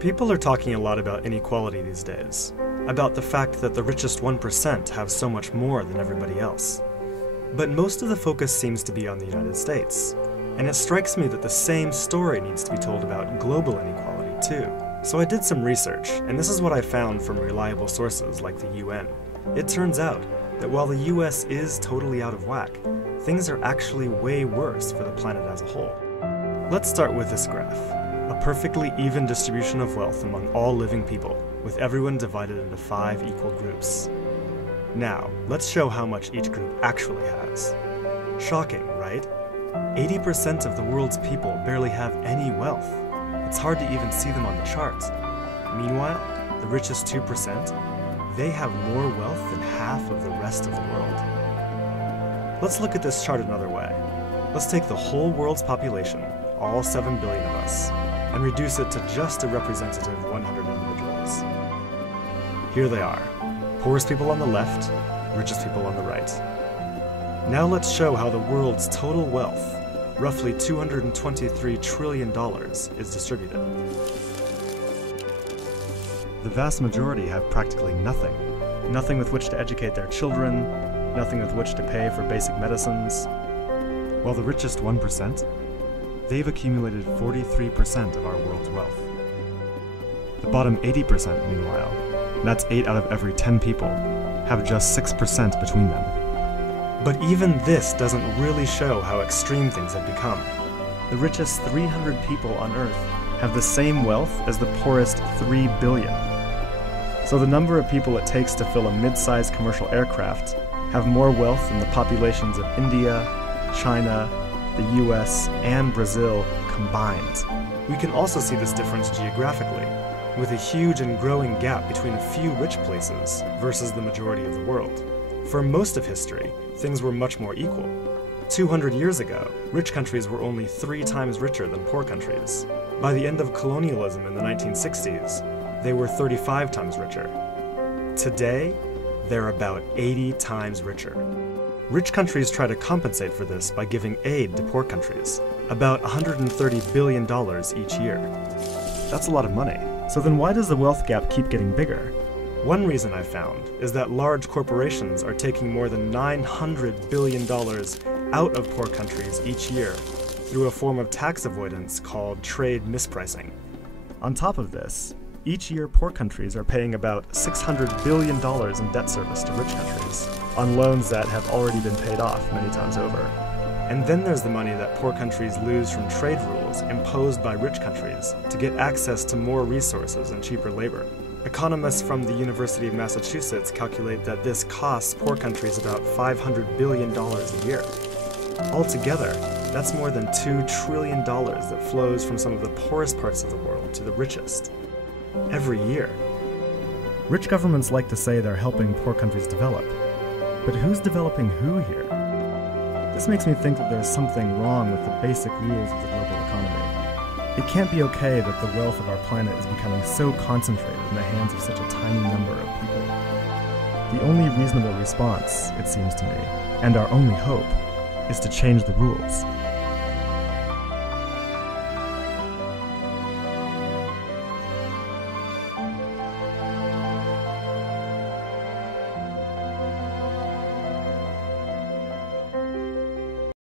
People are talking a lot about inequality these days, about the fact that the richest 1% have so much more than everybody else. But most of the focus seems to be on the United States, and it strikes me that the same story needs to be told about global inequality too. So I did some research, and this is what I found from reliable sources like the UN. It turns out that while the US is totally out of whack, things are actually way worse for the planet as a whole. Let's start with this graph. A perfectly even distribution of wealth among all living people, with everyone divided into 5 equal groups. Now, let's show how much each group actually has. Shocking, right? 80% of the world's people barely have any wealth. It's hard to even see them on the chart. Meanwhile, the richest 2%, they have more wealth than half of the rest of the world. Let's look at this chart another way. Let's take the whole world's population, all 7 billion of us, and reduce it to just a representative 100 individuals. Here they are, poorest people on the left, richest people on the right. Now let's show how the world's total wealth, roughly $223 trillion, is distributed. The vast majority have practically nothing. Nothing with which to educate their children, nothing with which to pay for basic medicines. While the richest 1%, they've accumulated 43% of our world's wealth. The bottom 80%, meanwhile, that's 8 out of every 10 people, have just 6% between them. But even this doesn't really show how extreme things have become. The richest 300 people on Earth have the same wealth as the poorest 3 billion. So the number of people it takes to fill a mid-sized commercial aircraft have more wealth than the populations of India, China, the US, and Brazil combined. We can also see this difference geographically, with a huge and growing gap between a few rich places versus the majority of the world. For most of history, things were much more equal. 200 years ago, rich countries were only 3 times richer than poor countries. By the end of colonialism in the 1960s, they were 35 times richer. Today, they're about 80 times richer. Rich countries try to compensate for this by giving aid to poor countries, about $130 billion each year. That's a lot of money. So then why does the wealth gap keep getting bigger? One reason I found is that large corporations are taking more than $900 billion out of poor countries each year through a form of tax avoidance called trade mispricing. On top of this, each year poor countries are paying about $600 billion in debt service to rich countries on loans that have already been paid off many times over. And then there's the money that poor countries lose from trade rules imposed by rich countries to get access to more resources and cheaper labor. Economists from the University of Massachusetts calculate that this costs poor countries about $500 billion a year. Altogether, that's more than $2 trillion that flows from some of the poorest parts of the world to the richest. Every year. Rich governments like to say they're helping poor countries develop. But who's developing who here? This makes me think that there's something wrong with the basic rules of the global economy. It can't be okay that the wealth of our planet is becoming so concentrated in the hands of such a tiny number of people. The only reasonable response, it seems to me, and our only hope, is to change the rules.